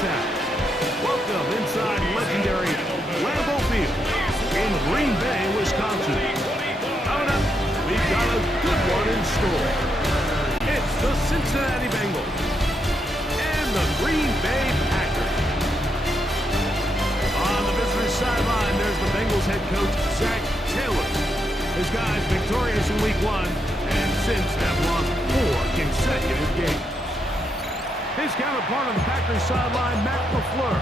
Town. Welcome inside legendary Lambeau Field in Green Bay, Wisconsin. Coming up, we've got a good one in store. It's the Cincinnati Bengals and the Green Bay Packers. On the visitor's sideline, there's the Bengals head coach, Zac Taylor. His guys victorious in Week 1 and since have lost 4 consecutive games. His counterpart on the Packers sideline, Matt LaFleur.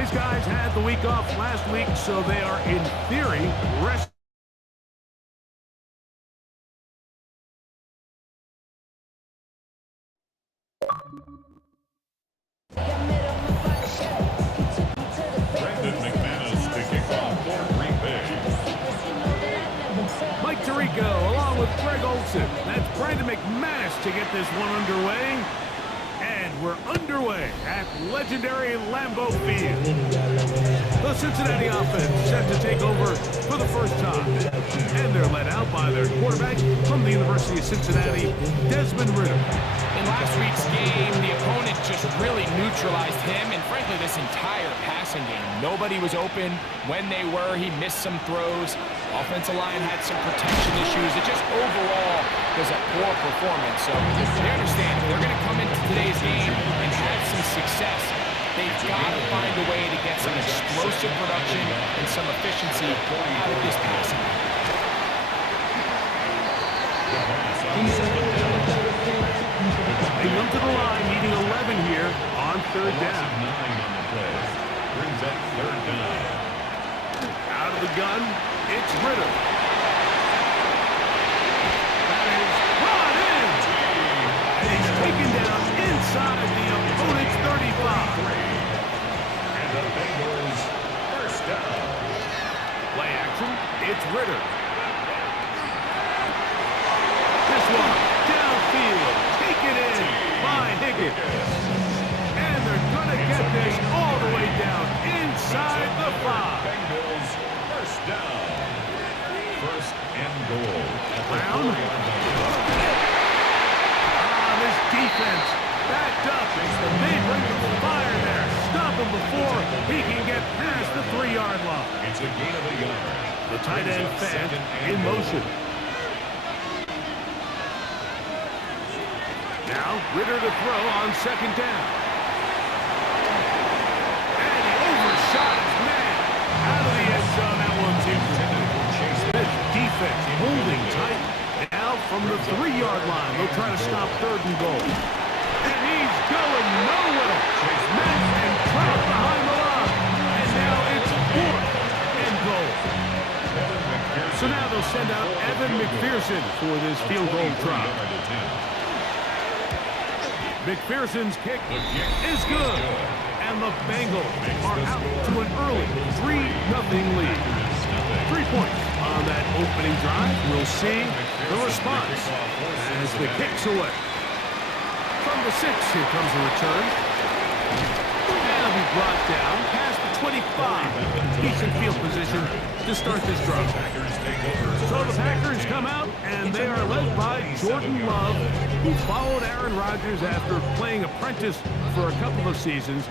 His guys had the week off last week, so they are in theory resting. Brandon McManus to kick off for Green Bay. Mike Tirico along with Greg Olsen. That's Brandon McManus to get this one underway. And we're underway at legendary Lambeau Field. The Cincinnati offense set to take over for the first time. And they're led out by their quarterback from the University of Cincinnati, Desmond Ridder. In last week's game, the opponent just really neutralized him and, frankly, this entire passing game. Nobody was open. When they were, he missed some throws. Offensive line had some protection issues. It just overall was a poor performance. So they understand if they're going to come into today's game and have some success, they've got to find a way to get some explosive production and some efficiency out of this passing game. They come to the line, needing 11 here on third down. 9 on the play. Brings up third down. Out of the gun, it's Ridder. That is brought in. And he's taken down inside the opponent's 35. And the Bengals first down. Play action, it's Ridder. This one, downfield, taken in by Higgins. And they're going to get this all the way down inside the 5. Bengals first down. First and goal. Brown. This defense backed up. They bring the fire there. Stop him before he can get past the 3-yard line. It's a gain of a yard. The tight end fan in motion. Now, Ridder to throw on second down. And he overshot his man. Out of the end zone, that one's intended for Chase. This defense holding tight. Now, from the 3-yard line, they'll try to stop third and goal. And he's going nowhere. Matt and Trout behind the line. And now it's 4th and goal. So now they'll send out Evan McPherson for this field goal try. McPherson's kick is good. And the Bengals are out to an early 3-0 lead. 3 points on that opening drive. We'll see the response as the kick's away. From the 6, here comes a return. And it'll be brought down past the 25. Decent field position to start this drive. So the Packers come out, and they are led by Jordan Love, who followed Aaron Rodgers after playing apprentice for a couple of seasons.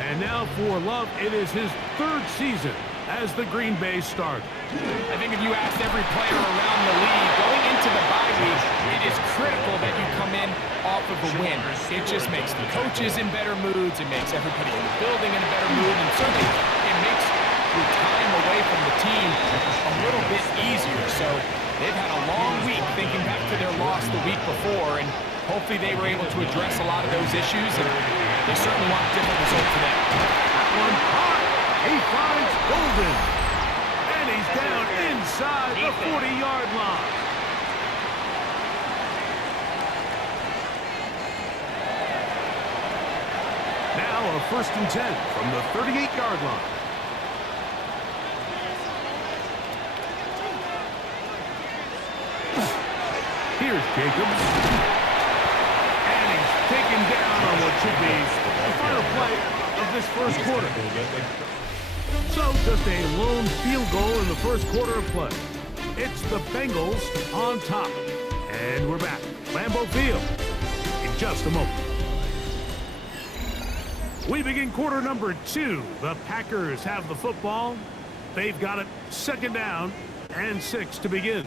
And now for Love, it is his 3rd season as the Green Bay starter. I think if you asked every player around the league going into the bye week, it is critical that you come in off of a win. It just makes the coaches in better moods. It makes everybody in the building in a better mood. And certainly it makes your time away from the team a little bit easier. So they've had a long week thinking back to their loss the week before, and hopefully they were able to address a lot of those issues, and they certainly want a different result today. That one hot. He finds Golden. And he's down inside the 40-yard line. Now a 1st and 10 from the 38-yard line. Here's Jacobs. And he's taken down on what should be the final play of this first quarter. So just a lone field goal in the first quarter of play. It's the Bengals on top. And we're back. Lambeau Field in just a moment. We begin quarter number 2. The Packers have the football. They've got it 2nd down and 6 to begin.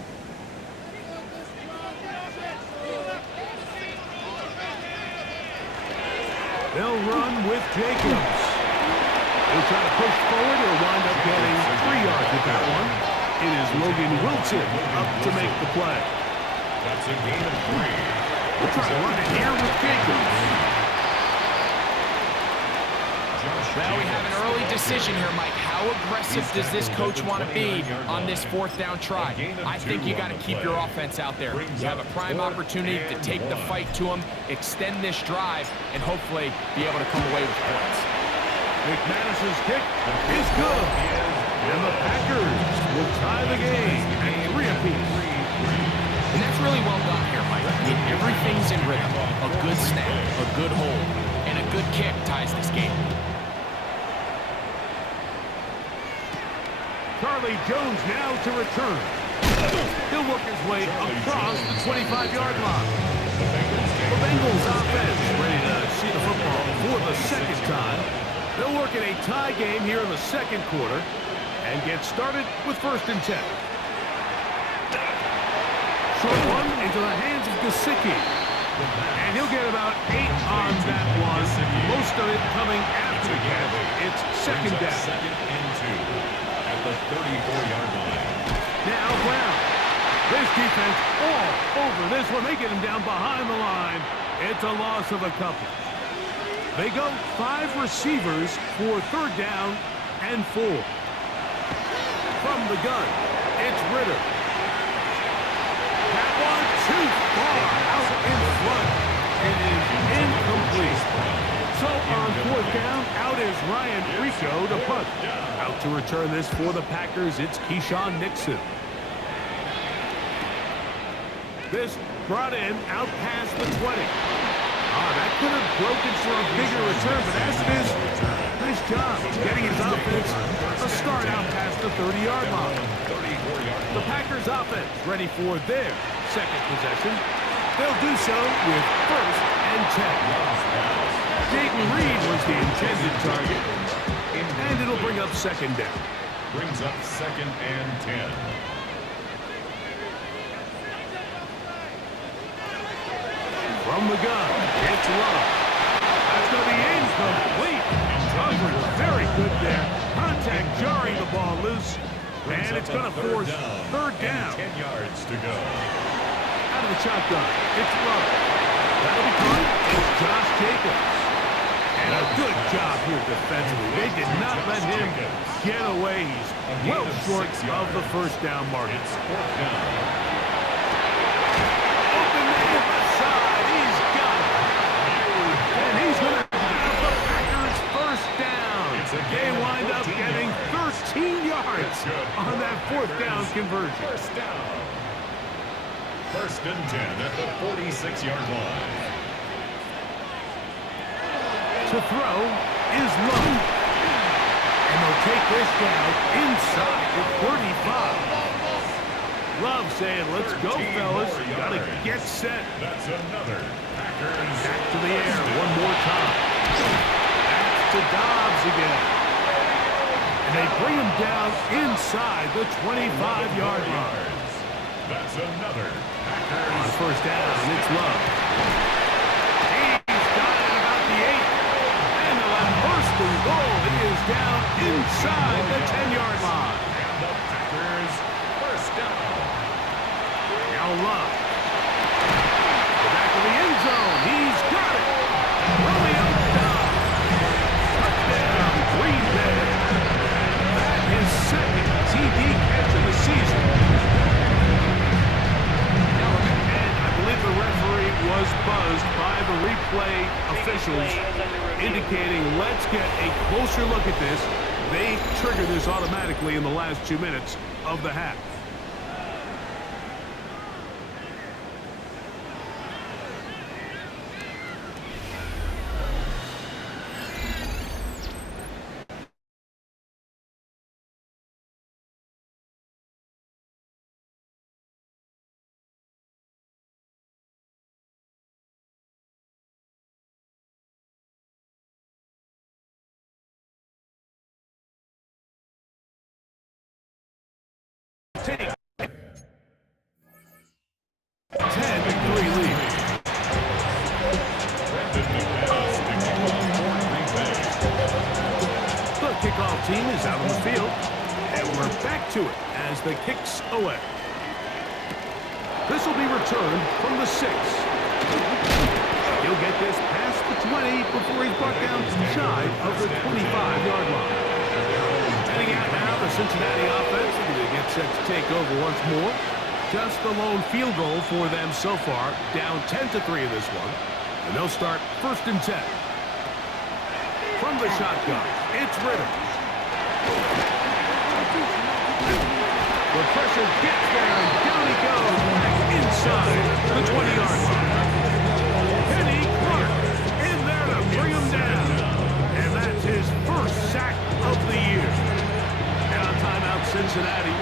They'll run with Jacobs. They'll try to push forward. He'll wind up getting 3 yards with that one. It is Logan Wilson up to make the play. That's a gain of 3. We'll try to run it here with Jacobs. Well, we have an early decision here, Mike. How aggressive does this coach want to be on this 4th down try? I think you got to keep your offense out there. You have a prime opportunity to take the fight to him, extend this drive, and hopefully be able to come away with points. McManus's kick is good. And the Packers will tie the game at 3 apiece. And that's really well done here, Mike. I mean, everything's in rhythm. A good snap, a good hold, and a good kick ties this game. Charlie Jones now to return. He'll work his way across the 25-yard line. The Bengals offense ready to see the football for the 2nd time. They'll work in a tie game here in the 2nd quarter and get started with 1st and 10. Short one into the hands of Gesicki. And he'll get about 8 on that one. Most of it coming after the catch. It's 2nd down. 2nd and 2. The 34-yard line. Now Brown. This defense all over this one. They get him down behind the line. It's a loss of a couple. They go 5 receivers for 3rd down and 4. From the gun, it's Ritter. That one too far out in front. It is incomplete. So on 4th down, out is Ryan Rico to punt. Out to return this for the Packers, it's Keyshawn Nixon. This brought in out past the 20. That could have broken for a bigger return, but as it is, nice job getting his offense a start out past the 30-yard line. The Packers offense ready for their 2nd possession. They'll do so with 1st and 10. Jayden Reed was the intended target, and it'll bring up 2nd down. Brings up 2nd and 10. From the gun, it's Love. That's going to be incomplete. Coverage very good there. Contact jarring the ball loose, and it's going to force 3rd down. 10 yards to go. Out of the shotgun, it's Love. That'll be good. It's Josh Jacobs. And a good job here defensively. They did not let him get away. He's well short of the 1st down mark. It's 4th down. Open man left side. He's got it. And he's going to have the Packers 1st down. They wind up getting 13 yards on that 4th down conversion. 1st down. 1st and 10 at the 46-yard line. To throw is Lowe. And they'll take this down inside the 35. Love saying, let's go, fellas. Got to get set. That's another Packers. Back to the air one more time. Back to Dobbs again. And they bring him down inside the 25-yard line. That's another Packers. On 1st down, it's Love. He's got it about the 8. And the first and goal is down inside the 10-yard line. And the Packers 1st down. Now Love. Back to the end zone. He's got it. Romeo Dobbs. Touchdown, Green Bay. That is 2nd TD catch of the season. And I believe the referee was buzzed by the replay officials indicating let's get a closer look at this. They trigger this automatically in the last 2 minutes of the half. take 10-3 lead. The kickoff team is out on the field, and we're back to it as the kicks away. This will be returned from the 6. He'll get this past the 20 before he's brought down shy of the 25-yard line. Heading out now, the Cincinnati offense is going to get set to take over once more. Just the lone field goal for them so far, down 10-3 in this one. And they'll start 1st and 10. From the shotgun, it's Ridder. The pressure gets there, and down he goes back inside the 20-yard line. Kenny Clark in there to bring him down. And that's his first sack of the year. And on timeout, Cincinnati,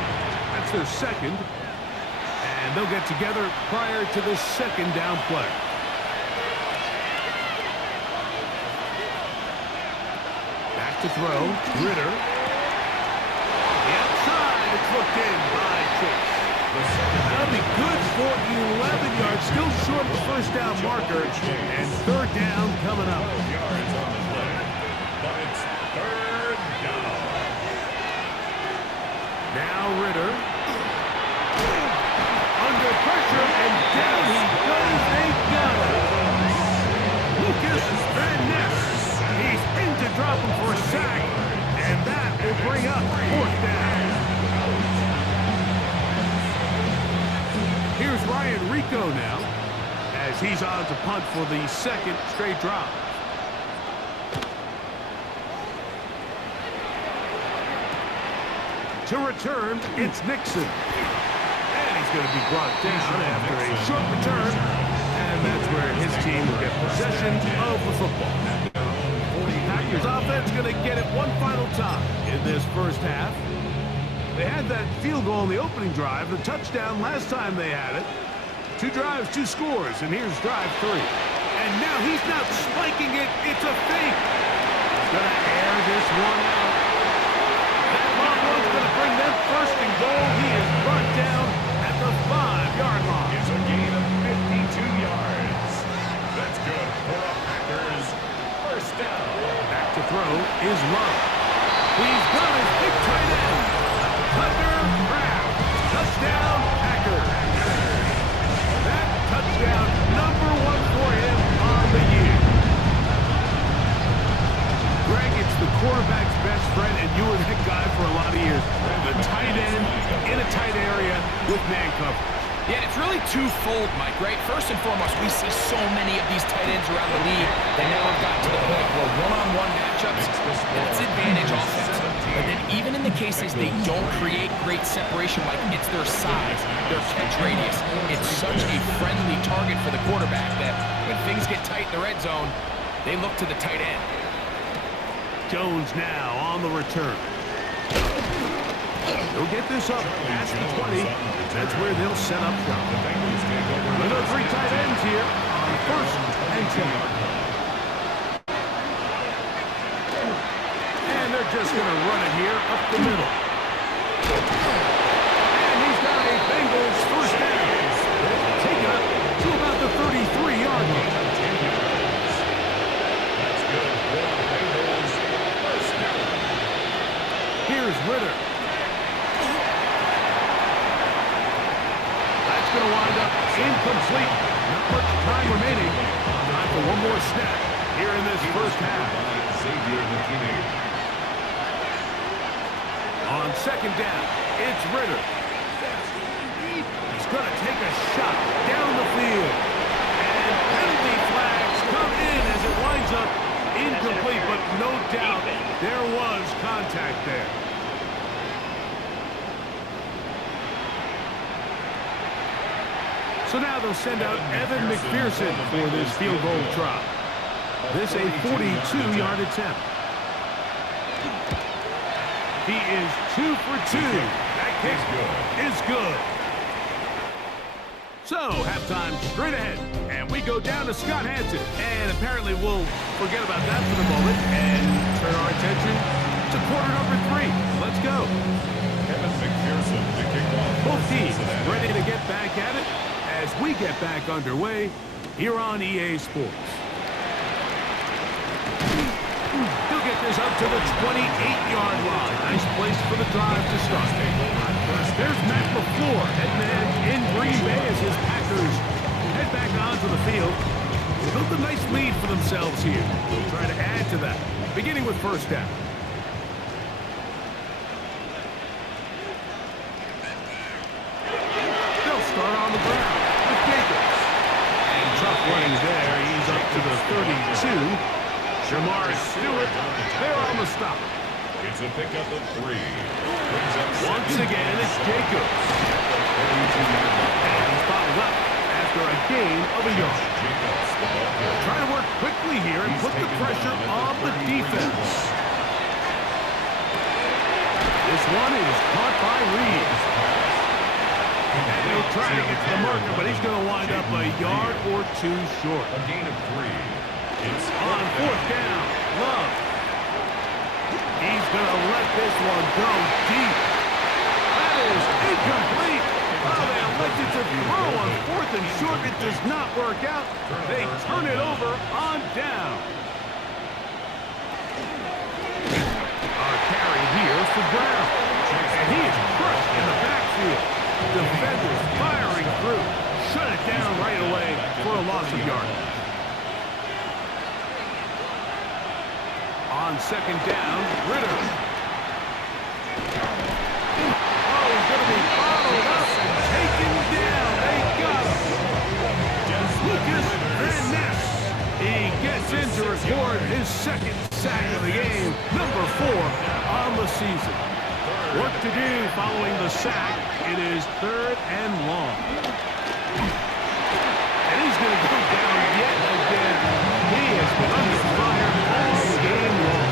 that's their second. And they'll get together prior to the second down play. Back to throw, Ridder. The outside, it's looked in by Chase. That'll be good for 11 yards, still short of the first down marker, and 3rd down coming up. Yards on the play, but it's 3rd down. Now Ridder. Under pressure, and down he goes. They got it. Lucas Van Ness. He's in to drop him for a sack, and that will bring up 4th down. Here's Ryan Rico now, as he's on to punt for the 2nd straight drop. To return, it's Nixon. And he's going to be brought down after a short return. And that's where his team will get possession of the football. Packers offense going to get it one final time in this first half. They had that field goal in the opening drive, the touchdown last time they had it. 2 drives, 2 scores, and here's drive 3. And now he's not spiking it, it's a fake. He's going to air this one out. That long one's going to bring them 1st and goal. He is brought down at the 5-yard line. It's a gain of 52 yards. That's good for a Packers 1st down. Back to throw is Love. He's got his big tight end. Tucker Kraft. Touchdown, Packers. That touchdown, number 1 for him on the year. Greg, it's the quarterback's best friend, and you were that guy for a lot of years. The tight end in a tight area with man coverage. Yeah, it's really twofold, Mike, right? First and foremost, we see so many of these tight ends around the league that now have gotten to the point where one-on-one matchups, that's advantage offense. But then even in the cases they don't create great separation, Mike, it's their size, their catch radius. It's such a friendly target for the quarterback that when things get tight in the red zone, they look to the tight end. Jones now on the return. They'll get this up past the 20. That's where they'll set up shop. Another 3 tight ends here on 1st and 10. And they're just going to run it here up the middle. And he's got a Bengals 1st down. Take it up to about the 33-yard line. That's good for the Bengals 1st down. Here's Ridder. Going to wind up incomplete. Not much time remaining. Time for one more snap here in this first half. On 2nd down, it's Ridder. He's going to take a shot down the field. And penalty flags come in as it winds up incomplete, but no doubt there was contact there. So now they'll send out Evan McPherson for this field goal try. This a 42-yard attempt. He is 2 for 2. That kick is good. So, halftime straight ahead. And we go down to Scott Hanson. And apparently we'll forget about that for the moment and turn our attention to quarter number 3. Let's go. Evan McPherson to kick off teams ready to get back at it as we get back underway here on EA Sports. He'll get this up to the 28-yard line. Nice place for the drive to start. There's Matt LaFleur heading in Green Bay as his Packers head back onto the field. They built a nice lead for themselves here. They'll try to add to that, beginning with first down. They'll start on the ground with Jacobs. And tough running there. He's up to the 32. Jamar Stewart there on the stop. It's a pickup of 3. Once again, it's Jacobs. And he's bottled up after a gain of a yard. Trying to work quickly here and put the pressure on the defense. This one is caught by Reeves. And he'll try to get to the marker, but he's going to wind up a yard or 2 short. A gain of 3. It's On fourth down, Love. He's going to let this one go deep. That is incomplete. Oh, they elected to throw on 4th and short. It does not work out. They turn it over on down. Our carry here for Brown. And he is crushed in the backfield. Defenders firing through. Shut it down right away for a loss of yardage. On second down, Ritter. Oh, he's going to be followed up and taken down. They got him. Lucas Van Ness. He gets in to record his second sack of the game, number 4 on the season. Work to do following the sack. It is 3rd and long. And he's going to go down yet again. He has been under fire all game long.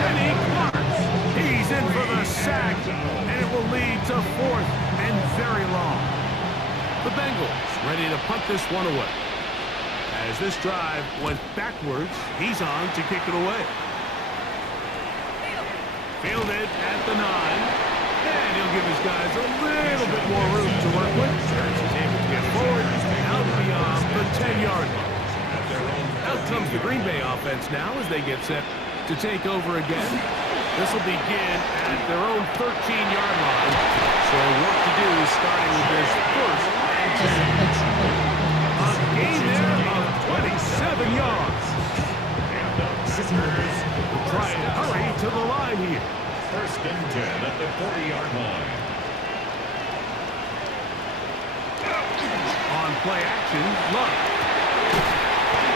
Kenny Clark, he's in for the sack, and it will lead to 4th and very long. The Bengals ready to punt this one away. As this drive went backwards, he's on to kick it away. Fielded at the 9. And he'll give his guys a little bit more room to work with. He's able to get forward out beyond the 10-yard line. Out comes the Green Bay offense now as they get set to take over again. This will begin at their own 13-yard line. So work to do starting with this first and 10. A gain there of 27 yards. We'll try and hurry to the line here. First and 10 at the 40-yard line. On play action, Luck.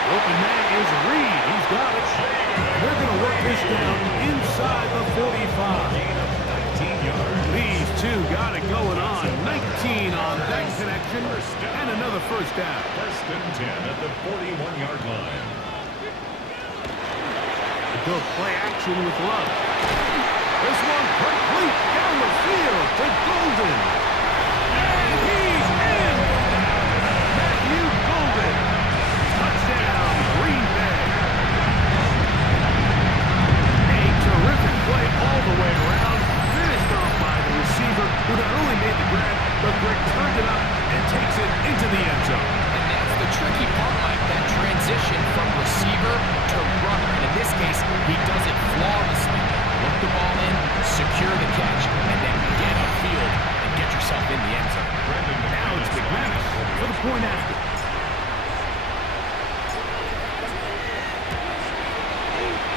Open man is Reed. He's got it. They're going to work this down inside the 45. These two got it going on. 19 on that connection. And another first down. First and 10 at the 41-yard line. Go play action with Love. This one complete down the field to Golden. And he's in. Matthew Golden. Touchdown, Green Bay. A terrific play all the way around. Finished off by the receiver who not only made the grab, but Greg turned it up and takes it into the end zone. And that's the tricky part, Mike, that transition from receiver to runner. And in this case, he does it flawlessly. Look the ball in, secure the catch, and then get upfield and get yourself in the end zone. Now it's McManus for the point after.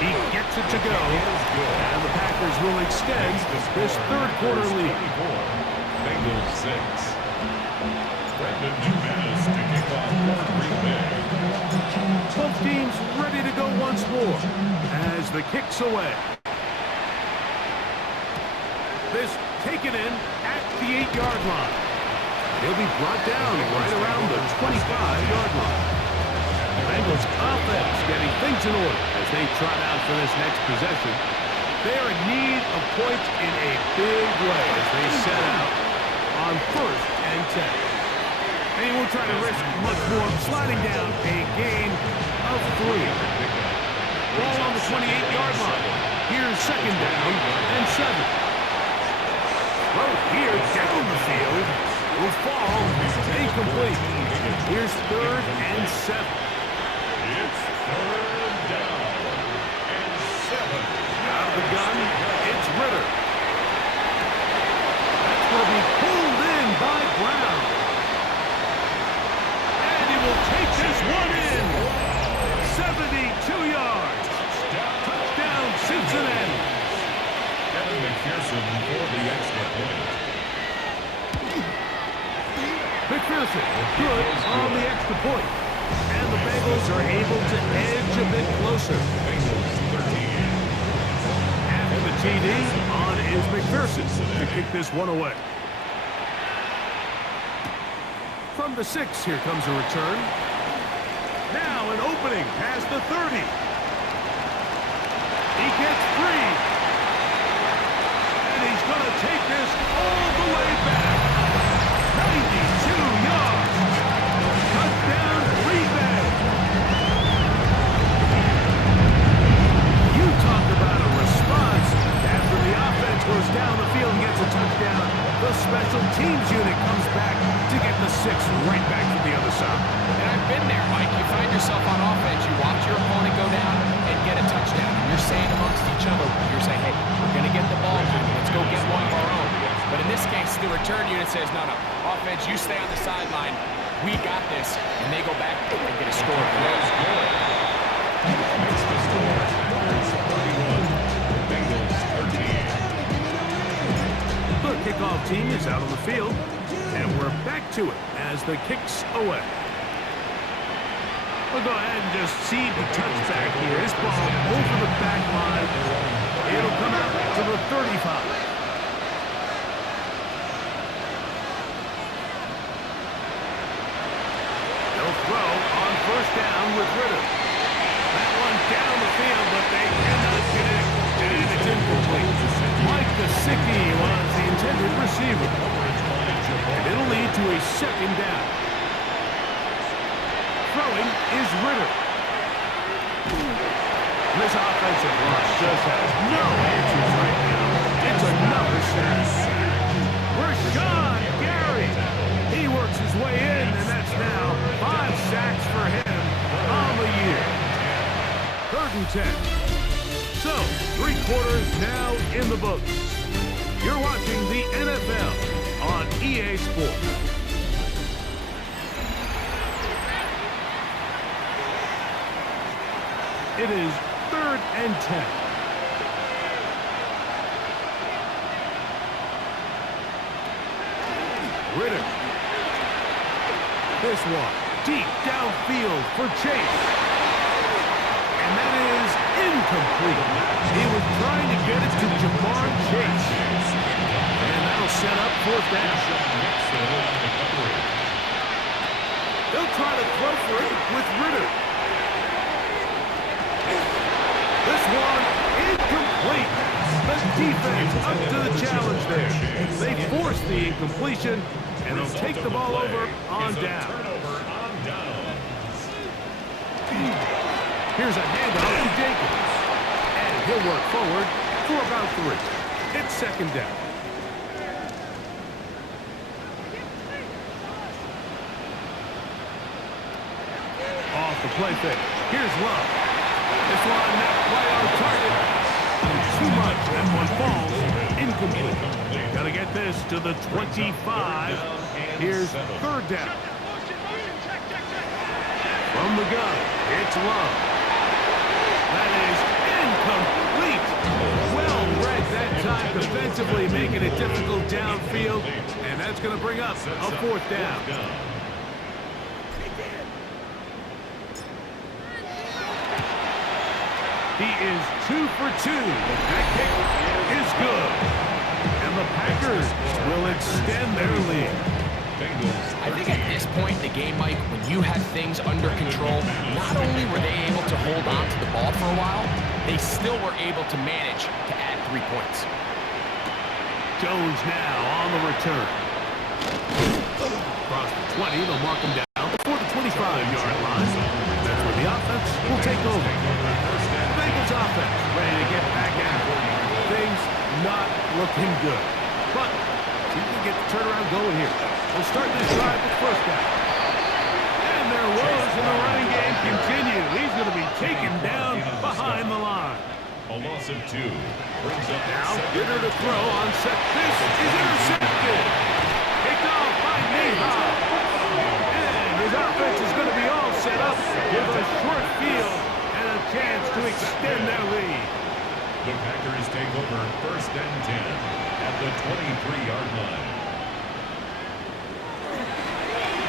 He gets it to go, and the Packers will extend this third quarter lead. Bengals 6. Brandon McManus to kick off for Green Bay. Both teams ready to go once more as the kick's away. This taken in at the 8-yard line. He'll be brought down right around the 25-yard line. The Bengals offense getting things in order as they trot out for this next possession. They are in need of points in a big way as they set out on first and 10. And he won't try to risk much more, sliding down a gain of 3. Ball on the 28-yard line. Here's second down and 7. Well, here down the field. will fall incomplete. Here's 3rd and 7. It's 3rd down and 7. Out of the gun, it's Ritter. That's going to be pulled in by Brown. And he will take this one in. 72 yards. Touchdown, Cincinnati. Kevin McPherson for the extra point. McPherson, good on the extra point. And the Bengals are able to edge a bit closer. Bengals 13. After the TD, on is McPherson to kick this one away. From the 6, here comes a return. Now an opening past the 30. He gets free. And he's going to take this all the way back. 92 yards. Touchdown, Green Bay. You talk about a response. After the offense goes down the field and gets a touchdown, the special teams unit comes back to get the 6 right back to the other side. And I've been there, Mike. You find yourself on offense, you watch your opponent go down and get a touchdown. And you're saying amongst each other, you're saying, hey, we're going to get the ball back. Let's go get one of our own. But in this case, the return unit says, no, offense, you stay on the sideline. We got this. And they go back and get a score. Makes the score. Bengals 31. Bengals 13. The kickoff team is out on the field, and we're back to it as the kick's away. We'll go ahead and just see the touchback here. This ball over the back line. It'll come out to the 35. They'll throw on 1st down with Ritter. That one down the field, but they cannot connect. And it's incomplete. Mike Gesicki was the intended receiver. And it'll lead to a 2nd down. Throwing is Ritter. This offensive line just has no answers right now. It's another sack. Rashawn Gary. He works his way in, and that's now 5 sacks for him on the year. 3rd and 10. So, 3 quarters now in the books. You're watching the NFL on EA Sports. It is 3rd and 10. Ritter. This one deep downfield for Chase. And that is incomplete. He was trying to get it to Jamar Chase. And that'll set up 4th down. They'll try to throw for it with Ritter. This one incomplete. The defense up to the challenge there. They force the incompletion, and they'll take the ball over on down. Here's a handoff to Jenkins. And he'll work forward for about 3. It's 2nd down. Off the play fake. Here's Love. This one not quite on target. Too much. That one falls incomplete. Gotta get this to the 25. Here's 3rd down. From the gun, it's Love. That is incomplete. Well read that time defensively, making it difficult downfield. And that's going to bring up a 4th down. He is 2 for 2. That kick is good. And the Packers will extend their lead. I think at this point in the game, Mike, when you had things under control, not only were they able to hold on to the ball for a while, they still were able to manage to add 3 points. Jones now on the return. Across the 20, they'll mark him down before the 25-yard line. That's where the offense will take over. The Bengals offense ready to get back at it. Things not looking good. But you can get the turnaround going here. We'll start this drive with first down. And their woes in the running game continue. He's going to be taken down behind the line. A loss of 2. Brings up Now, Ritter to throw on set. This is intercepted. Picked off by Nehal. And his offense is going to be all set up with a short field and a chance to extend their lead. The Packers take over first and 10 at the 23-yard line.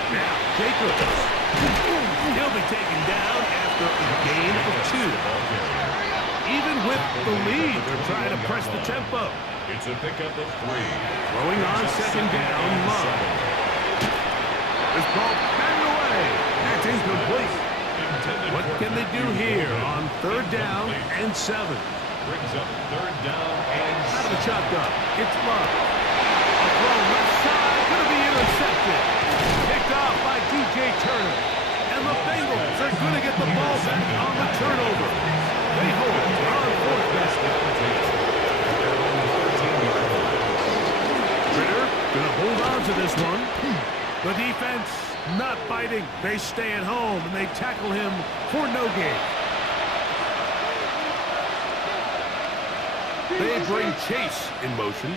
Now, Jacobs. He'll be taken down after a gain of 2. Even with the lead, they're trying to press the tempo. It's a pickup of 3. Throwing on second down, Love. This ball batted away. That's incomplete. What can they do here on third down and 7? Brings up third down and Out of the shotgun, it's Love. A throw left side, going to be intercepted. Picked off by DJ Turner. And the Bengals are going to get the ball back on the turnover. They hold on fourth down. Ritter going to hold on to this one. The defense not biting. They stay at home and they tackle him for no gain. They bring Chase in motion.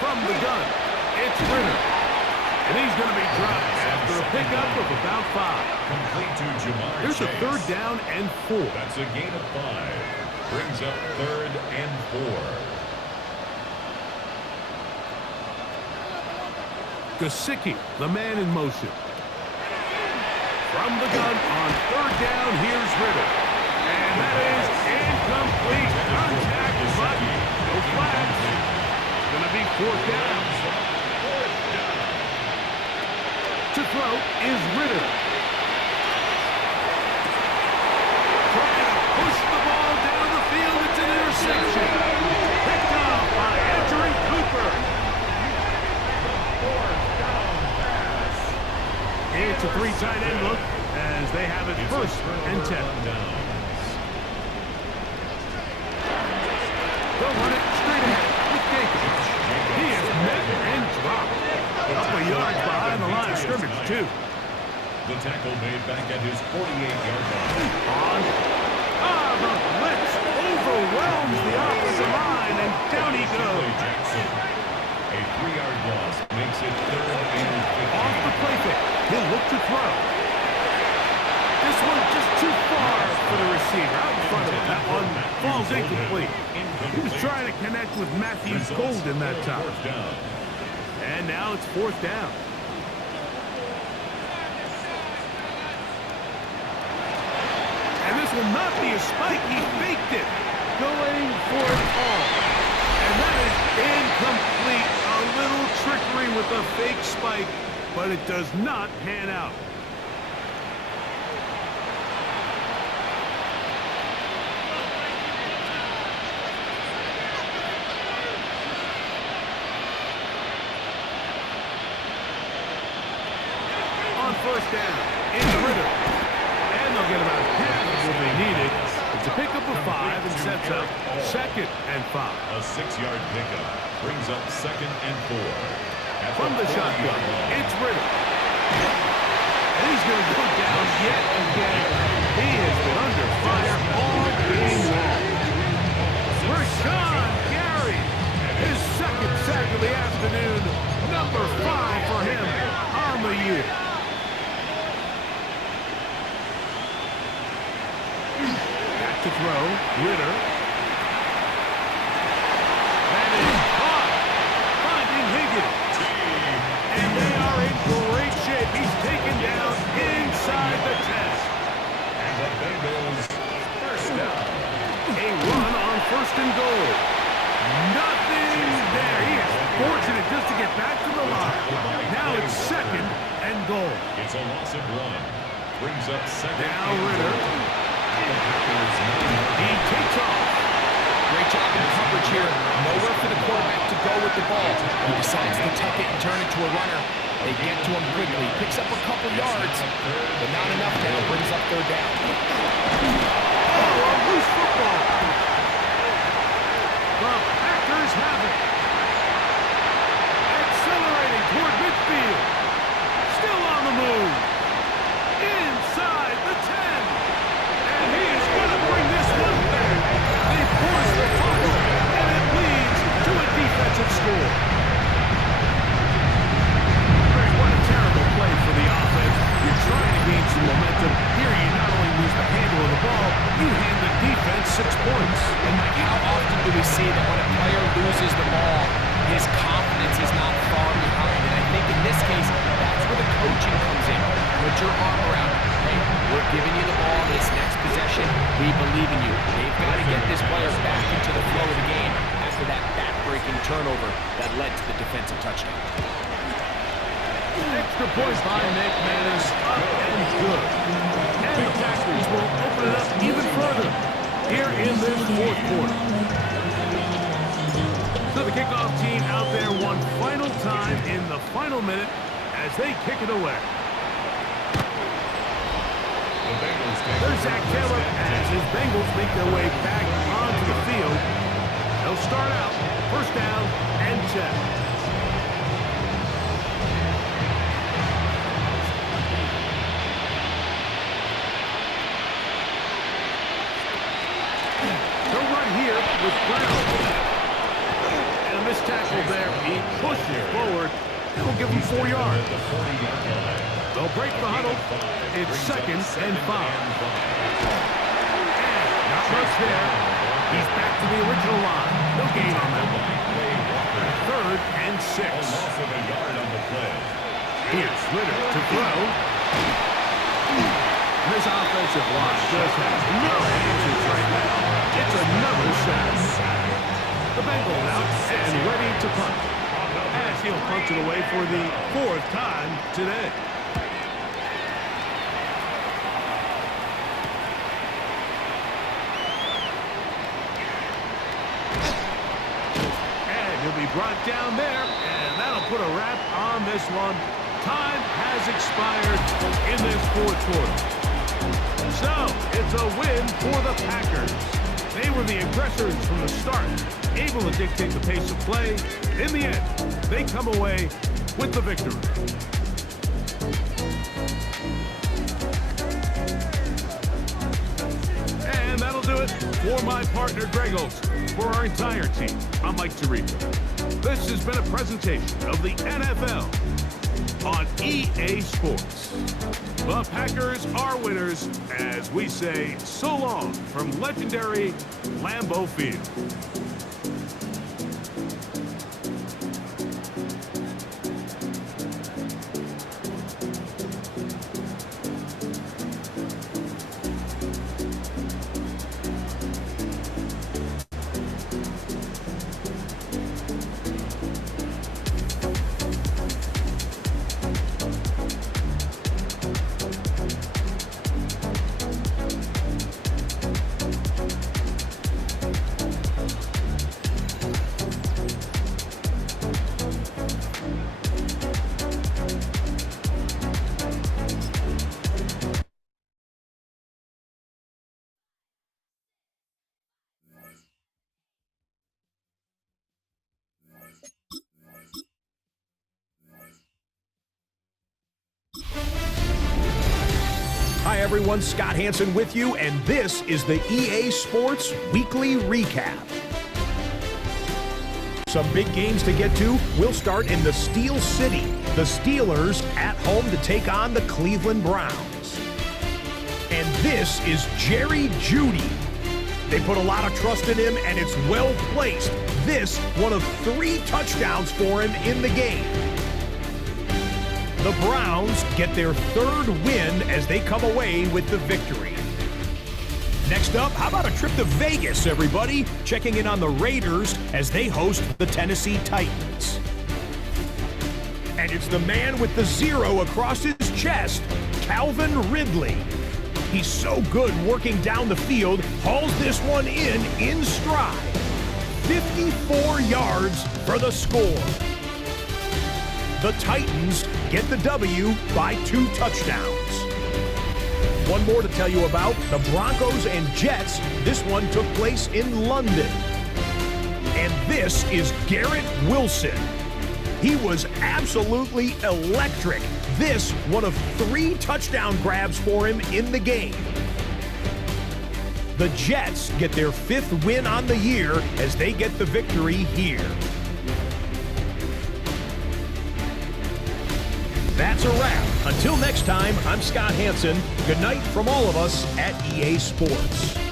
From the gun, it's Ritter. And he's going to be dropped after a pickup of about 5. complete to Jamar Here's a Chase. third down and 4. That's a gain of 5. Brings up third and 4. Gesicki, the man in motion. From the gun on third down, here's Ritter. And that is incomplete. Contact, but no flags. It's going to be fourth down. To throw is Ritter. Trying to push the ball down the field. It's an interception. Picked up by Andrew Cooper. It's a 3 tight end look as they have it first and 10. They'll run it straight ahead with Jacobs. He is met and dropped. A couple of yards behind the line of scrimmage, too. The tackle made back at his 48-yard line. On. The blitz overwhelms the offensive line, and down he goes. Jackson. A 3-yard loss makes it third and 15. Off the play fake. He'll look to throw. This one just too far for the receiver. Out in front of him. That one falls incomplete. He was trying to connect with Matthew Golden that time. Fourth down. And now it's fourth down. And this will not be a spike. He faked it. Going for it all. And that is incomplete. A little trickery with a fake spike, but it does not pan out. On first down, it's Ritter. And they'll get about half of what they needed. It's a pickup of 5 and sets up second and 5. A 6-yard pickup brings up second and 4. At From the shotgun, it's Ritter. And he's going to go down yet again. He has been under fire all game long. Rashawn Gary, his second sack of the afternoon. Number 5 for him on the year. Back to throw, Ritter. That is caught. Finding Higgins. And they are in great shape. He's taken down inside the 10. And the Bengals first down. A run on first and goal. Nothing there. He is fortunate just to get back to the line. Now it's second and goal. It's a loss of 1. Brings up second. Now and Ritter. goal. He takes off. Great job in coverage here. Nowhere for the quarterback to go with the ball. He decides to tuck it and turn it to a runner. They get to him quickly. Picks up a couple yards, but not enough now. Brings up third down. Oh, a loose football. The Packers have it. score. What a terrible play for the offense. You're trying to gain some momentum. Here you not only lose the handle of the ball, you hand the defense 6 points. And Mike, how often do we see that when a player loses the ball, his confidence is not far behind? And I think in this case, that's where the coaching comes in. Put your arm around him. Hey, we're giving you the ball this next possession. We believe in you. They've got to get this player back into the flow of the game after that back-breaking turnover that led to the defensive touchdown. Extra point by McManus, up and good. And the Packers will open it up even further here in this fourth quarter. So the kickoff team out there one final time in the final minute as they kick it away. There's Zach Taylor as his Bengals make their way back onto the field. They'll start out first down and 10. With Brown. And a missed tackle there. He pushes forward. It'll give him 4 yards. They'll break the huddle. It's 2nd and 5. And not much there. He's back to the original line. No gain on that one. 3rd and 6. Here's Ritter to throw. This offensive line just has no answers right now. It's another sack. The Bengals out and ready to punt. As he'll punch it away for the 4th time today. And he'll be brought down there, and that'll put a wrap on this one. Time has expired in this fourth quarter. So, it's a win for the Packers. They were the aggressors from the start, able to dictate the pace of play. In the end, they come away with the victory. And that'll do it for my partner, Greg Olsen. For our entire team, I'm Mike Tirico. This has been a presentation of the NFL on EA Sports. The Packers are winners as we say so long from legendary Lambeau Field. Hi everyone, Scott Hansen with you, and this is the EA Sports Weekly Recap. Some big games to get to. We'll start in the Steel City. The Steelers at home to take on the Cleveland Browns. And this is Jerry Jeudy. They put a lot of trust in him, and it's well placed. This, one of 3 touchdowns for him in the game. The Browns get their 3rd win as they come away with the victory. Next up, how about a trip to Vegas, everybody? Checking in on the Raiders as they host the Tennessee Titans. And it's the man with the 0 across his chest, Calvin Ridley. He's so good working down the field, hauls this one in stride. 54 yards for the score. The Titans get the W by 2 touchdowns. One more to tell you about, the Broncos and Jets. This one took place in London. And this is Garrett Wilson. He was absolutely electric. This, one of 3 touchdown grabs for him in the game. The Jets get their 5th win on the year as they get the victory here. That's a wrap. Until next time, I'm Scott Hansen. Good night from all of us at EA Sports.